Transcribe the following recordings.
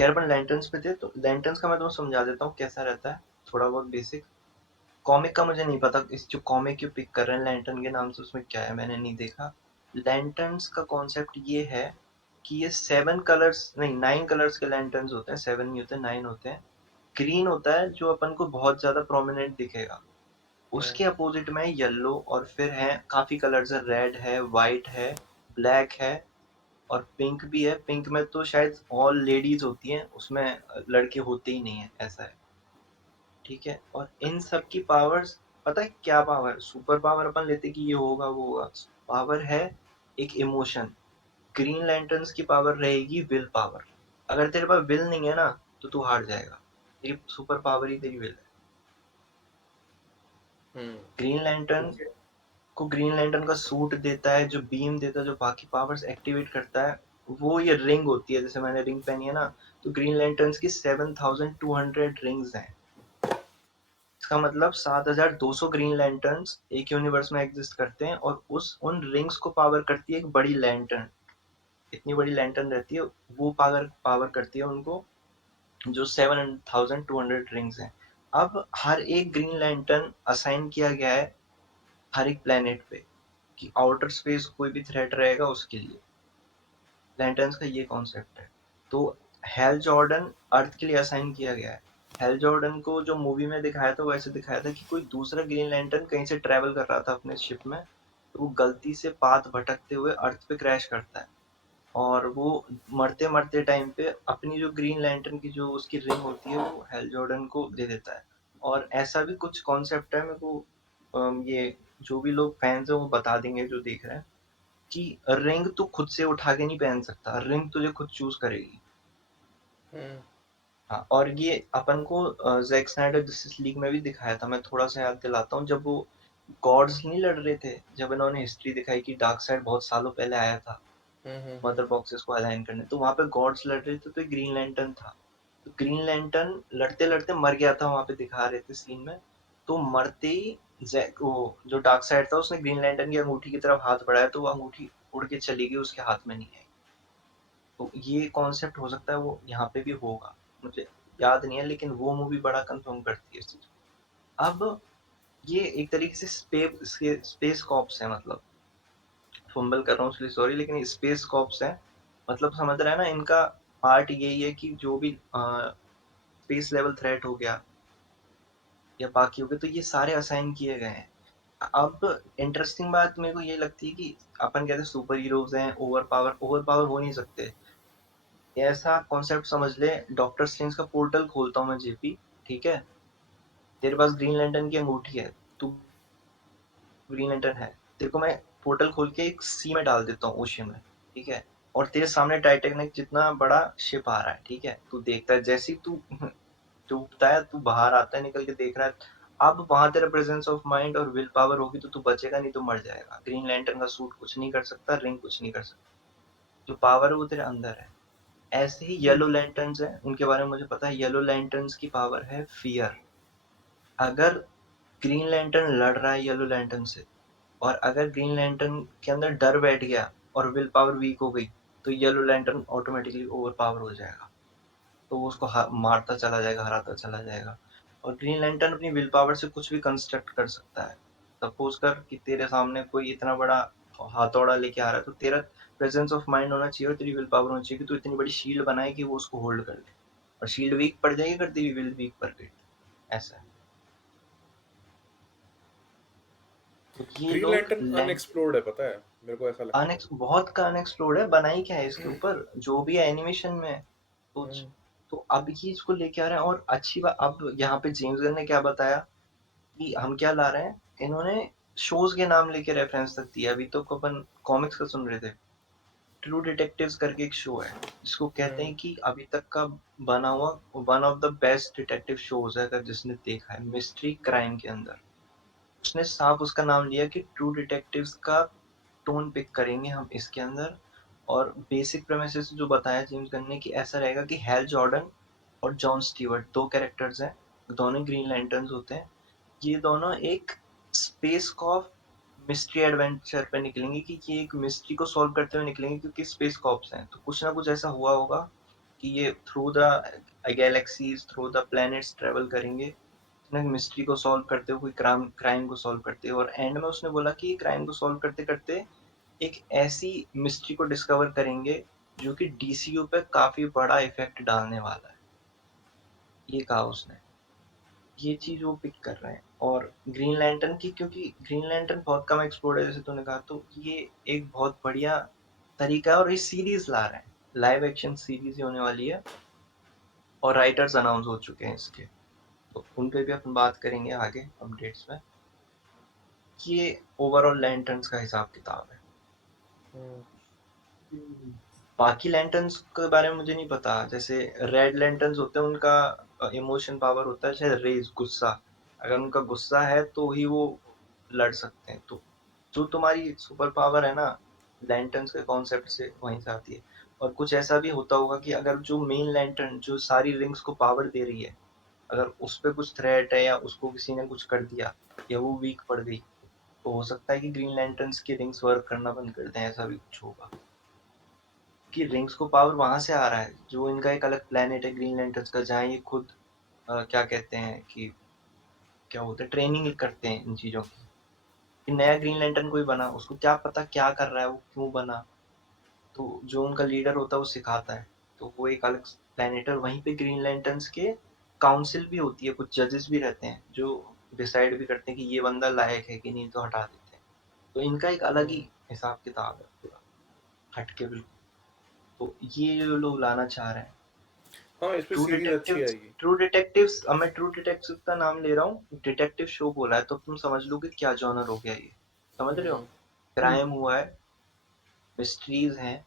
खैर अपन लैंटर्न्स पे थे, तो लैंटर्न्स का मैं तुम्हें समझा देता हूँ कैसा रहता है, थोड़ा बहुत बेसिक। कॉमिक का मुझे नहीं पता, इस जो कॉमिक क्यों पिक कर रहे हैं लैंटर्न के नाम से, उसमें क्या है मैंने नहीं देखा। लैंटर्न्स का कॉन्सेप्ट ये है कि ये 7 कलर्स नहीं 9 कलर्स के लैंटर्न्स होते हैं, 7 नहीं होते 9 होते हैं। ग्रीन होता है जो अपन को बहुत ज्यादा प्रोमिनेंट दिखेगा, हम्म। उसके अपोजिट में येलो, और फिर है काफी कलर्स है, रेड है, वाइट है, ब्लैक है, और पिंक भी है। पिंक में तो शायद ऑल लेडीज होती हैं, उसमें लड़के होते ही नहीं है, ऐसा है। ठीक है, और इन सब की पावर्स, पता है क्या पावर, सुपर पावर अपन लेते कि ये होगा वो होगा, पावर है एक इमोशन। ग्रीन लैंटर्न्स की पावर रहेगी विल पावर। अगर तेरे पास विल नहीं है ना, तो तू हार जाएगा। तेरी सुपर पावर ही तेरी विल है। हम्म। ग्रीन लैंटर्न ठीक है। को ग्रीन लैंटर्न का सूट देता है, जो बीम देता है, जो बाकी पावर्स एक्टिवेट करता है, वो ये रिंग होती है, जैसे मैंने रिंग पहनी है ना। तो ग्रीन लैंटर्न्स की 7200 रिंग्स हैं। इसका मतलब 7200 ग्रीन लैंटर्न्स एक यूनिवर्स में एग्जिस्ट करते हैं, और उस उन रिंग्स को पावर करती है एक बड़ी लैंटर्न। इतनी बड़ी लैंटर्न रहती है, वो पावर पावर करती है उनको, जो 7200 रिंग्स हैं। अब हर एक ग्रीन लैंटर्न असाइन किया गया है हर एक प्लेनेट पे, कि आउटर स्पेस कोई भी थ्रेट रहेगा उसके लिए। लैंटर्न्स का ये कॉन्सेप्ट है। तो हेल जॉर्डन अर्थ के लिए असाइन किया गया है। हेल जॉर्डन को जो मूवी में दिखाया था, वैसे दिखाया था कि कोई दूसरा ग्रीन लैंटर्न कहीं से ट्रेवल कर रहा था अपने शिप में, तो वो गलती से पाथ भटकते हुए अर्थ पे क्रैश करता है, और वो मरते मरते टाइम पे अपनी जो ग्रीन लैंटर्न की जो उसकी रिंग होती है, वो हेल जॉर्डन को दे देता है। और ऐसा भी कुछ कॉन्सेप्ट है, मेरे को ये जो भी लोग फैंस हैं वो बता देंगे जो देख रहे हैं, कि रिंग तू खुद से उठा के नहीं पहन सकता, रिंग तुझे खुद चूज करेगी। हम्म। हाँ, और ये अपन को जैक स्नाइडर जस्टिस लीग में भी दिखाया था। मैं थोड़ा सा याद दिलाता हूँ, जब वो गॉड्स नहीं लड़ रहे थे, जब इन्होंने हिस्ट्री दिखाई कि डार्क साइड बहुत सालों पहले आया था हम्म। मदर बॉक्सेस को अलाइन करने, तो वहां पे गॉड्स लड़ रहे थे, तो ग्रीन लैंटर्न था। तो ग्रीन लैंटर्न लड़ते लड़ते मर गया था, वहां पे दिखा रहे थे सीन में। तो मरते ही जैक वो जो डार्क साइड था, उसने ग्रीन लैंटर्न की अंगूठी की तरफ हाथ बढ़ाया, तो वो अंगूठी उड़ के चली गई, उसके हाथ में नहीं आई। तो ये कॉन्सेप्ट हो सकता है वो यहाँ पे भी होगा, मुझे याद नहीं है, लेकिन वो मूवी बड़ा कंफर्म करती है इस चीज को। अब ये एक तरीके से स्पेस कॉप्स है, मतलब फंबल कर रहा हूँ इसलिए सॉरी, लेकिन स्पेस कॉप्स है। मतलब समझ रहा है ना, इनका पार्ट यही है कि जो भी स्पेस लेवल थ्रेट हो गया या बाकी हो गए, तो ये सारे असाइन किए गए हैं। अब इंटरेस्टिंग बात मेरे को ये लगती है कि अपन कहते हैं सुपर हीरोज हैं, ओवर पावर हो नहीं सकते। ऐसा कॉन्सेप्ट समझ ले, डॉक्टर स्ट्रेंज का पोर्टल खोलता हूँ मैं जेपी, ठीक है, तेरे पास ग्रीन लैंटर्न की अंगूठी है, तू ग्रीन लैंटर्न है, तेरे को मैं पोर्टल खोल के एक सी में डाल देता हूँ, ओशियन में, ठीक है, और तेरे सामने टाइटैनिक जितना बड़ा शिप आ रहा है, ठीक है, तू देखता है, जैसे ही तू डूबता है, तू बाहर आता है निकल के देख रहा है। अब वहां तेरा प्रेजेंस ऑफ माइंड और विल पावर होगी, तो तू बचेगा, नहीं तो मर जाएगा। ग्रीन लैंटर्न का सूट कुछ नहीं कर सकता, रिंग कुछ नहीं कर सकता, जो पावर है वो तेरे अंदर है। ऐसे ही येलो लैंटर्न्स हैं, उनके बारे में मुझे पता है। येलो लैंटर्न्स की पावर है फियर। अगर ग्रीन लैंटर्न लड़ रहा है येलो लैंटर्न से, और अगर ग्रीन लैंटर्न के अंदर डर बैठ गया और विल पावर वीक हो गई, तो yellow lantern automatically over power हो जाएगा, तो वो उसको मारता चला जाएगा, हराता चला जाएगा। और ग्रीन लैंटर्न अपनी विल पावर से कुछ भी कंस्ट्रक्ट कर सकता है। सपोज कर कि तेरे सामने कोई इतना बड़ा हथौड़ा लेके आ रहा है, तो तेरा प्रेजेंस ऑफ माइंड होना चाहिए और तेरी विल पावर होनी चाहिए कि तू इतनी बड़ी शील्ड बनाए कि वो उसको होल्ड कर ले। और शील्ड वीक पड़ जाएगी अगर तेरी विल वीक पड़ गई, ऐसा है। तो ये ग्रीन लोग लैंटर्न अनएक्सप्लोर्ड है, पता है, मेरे को ऐसा लगता है। अनेक्स बहुत का अनएक्सप्लोर्ड है, बनाई क्या है इसके ऊपर, जो भी है एनिमेशन में कुछ। हम्म। तो अब ये इसको लेके आ रहे हैं, और अच्छी बात, अब यहाँ पे जेम्स गन ने क्या बताया कि हम क्या ला रहे हैं, इन्होंने शोज के नाम लेके रेफरेंस तक दिया। अभी तो अपन कॉमिक्स का सुन रहे थे। ट्रू डिटेक्टिव्स करके एक शो है, जिसको कहते हम्म। हैं कि अभी तक का बना हुआ one of the best detective shows है, अगर जिसने देखा है मिस्ट्री क्राइम के अंदर। उसने साफ उसका नाम लिया कि ट्रू डिटेक्टिव्स का टोन पिक करेंगे हम इसके अंदर। और बेसिक प्रेमिसेस जो बताया जेम्स गन ने, कि ऐसा रहेगा कि हैल जॉर्डन और जॉन स्टीवर्ट दो कैरेक्टर्स हैं, दोनों ग्रीन लैंटर्न्स होते हैं। ये दोनों एक स्पेस कॉप मिस्ट्री एडवेंचर पे निकलेंगे, कि ये एक मिस्ट्री को सॉल्व करते हुए निकलेंगे, क्योंकि स्पेस कॉप्स हैं, तो कुछ ना कुछ ऐसा हुआ होगा कि ये through the galaxies, through the planets travel करेंगे, मिस्ट्री को सॉल्व करते हुए, कोई क्राइम को सॉल्व करते हुए, और एंड में उसने बोला कि क्राइम को सॉल्व करते करते एक ऐसी मिस्ट्री को डिस्कवर करेंगे जो कि डीसीयू पे काफी बड़ा इफेक्ट डालने वाला है, ये कहा उसने। ये चीज वो पिक कर रहे हैं। और ग्रीन लैंटर्न की, क्योंकि ग्रीन लैंटर्न बहुत कम एक्सप्लोर्ड है जैसे तूने कहा, तो ये एक बहुत बढ़िया तरीका है, और ये सीरीज ला रहे हैं, लाइव एक्शन सीरीज ही होने वाली है, और राइटर्स अनाउंस हो चुके हैं इसके, तो उन पे भी अपन बात करेंगे आगे अपडेट्स में। ये ओवरऑल लैंटर्न्स का हिसाब किताब है। हम्म। बाकी लैंटर्न्स के बारे में मुझे नहीं पता, जैसे रेड लैंटर्न्स होते हैं, उनका इमोशन पावर होता है शायद रेज, गुस्सा। अगर उनका गुस्सा है तो ही वो लड़ सकते हैं। तो जो तुम्हारी सुपर पावर है ना, लैंटर्न्स के कॉन्सेप्ट से वहीं से आती है। और कुछ ऐसा भी होता होगा कि अगर जो मेन लैंटर्न जो सारी रिंग्स को पावर दे रही है, अगर उस पे कुछ थ्रेट है या उसको किसी ने कुछ कर दिया या वो वीक पड़ गई, तो हो सकता है कि ग्रीन लैंटर्न्स की रिंग्स वर्क करना बंद कर दें, ऐसा भी कुछ होगा। कि रिंग्स को पावर वहां से आ रहा है, जो इनका एक अलग प्लेनेट है ग्रीन लैंटर्स का, जहाँ ये खुद क्या कहते हैं कि क्या होता है, ट्रेनिंग करते हैं इन चीजों की। कि नया ग्रीन लैंटर्न कोई बना, उसको क्या पता क्या कर रहा है, वो क्यों बना। तो जो उनका लीडर होता है वो सिखाता है। तो वो एक अलग प्लेनेट है, और वहीं पे ग्रीन लैंटर्न्स के काउंसिल भी होती है, कुछ जजेस भी रहते हैं जो डिसाइड भी करते हैं कि ये बंदा लायक है कि नहीं, तो हटा देते हैं। तो इनका एक अलग ही हम्म। हिसाब किताब है पूरा, हटके बिल्कुल। तो ये जो लोग लाना चाह रहे हैं, हाँ, इस पे ट्रू सीरीज अच्छी डिटेक्टिव्स, आएगी। ट्रू डिटेक्टिव्स, अब मैं ट्रू डिटेक्टिव का नाम ले रहा हूँ, डिटेक्टिव शो बोला है, तो तुम समझ लो कि क्या जॉनर हो गया ये। समझ रहे हो, हम्म। क्राइम हुआ है, मिस्ट्रीज हैं,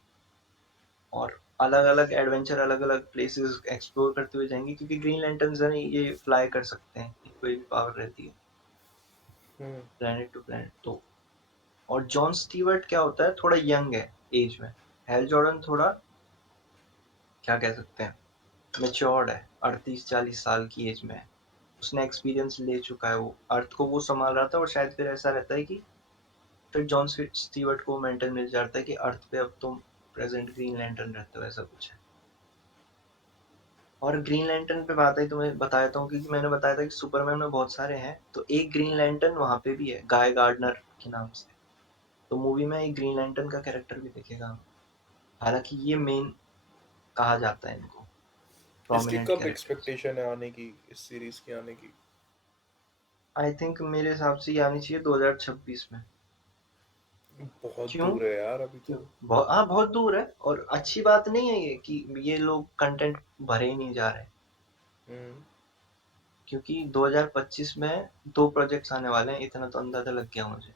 और अलग अलग एडवेंचर, अलग अलग प्लेसेस एक्सप्लोर करते हुए जाएंगे, क्योंकि ग्रीन लैंटर्न्स है ये फ्लाई कर सकते हैं, कोई भी पावर रहती है हम्म। Planet to planet. तो और जॉन स्टीवर्ट क्या होता है, थोड़ा यंग है एज में। हेल जॉर्डन थोड़ा, क्या कह सकते हैं, मेच्योर्ड है, 38-40 साल की एज में है। उसने एक्सपीरियंस ले चुका है, वो अर्थ को वो संभाल रहा था, और शायद फिर ऐसा रहता है कि फिर जॉन स्टीवर्ट को मेंटल मिल जाता है कि अर्थ पे अब तुम प्रेजेंट ग्रीन लैंटर्न रहते हो, ऐसा कुछ है। और ग्रीन लैंटर्न पे बात आई तो मैं बताया था, क्योंकि मैंने बताया था कि सुपरमैन में बहुत सारे हैं, तो एक ग्रीन लैंटर्न वहां पे भी है, गाय गार्डनर के नाम से। तो मूवी में एक ग्रीन लैंटर्न का कैरेक्टर भी दिखेगा, हालांकि ये मेन कहा जाता है इनको, इसकी प्रोमिनेंट कब कैरेक्टर्स। एक्सपेक्टेशन है आने की, इस सीरीज की आने की? आई थिंक मेरे हिसाब से ये आनी चाहिए 2026 में। बहुत क्यों? दूर है यार अभी क्यों? तो। बहुत, हाँ बहुत दूर है, और अच्छी बात नहीं है ये कि ये लोग कंटेंट भरे ही नहीं जा रहे। हम्म। क्योंकि 2025 में 2 प्रोजेक्ट्स आने वाले हैं, इतना तो अंदाजा लग गया मुझे।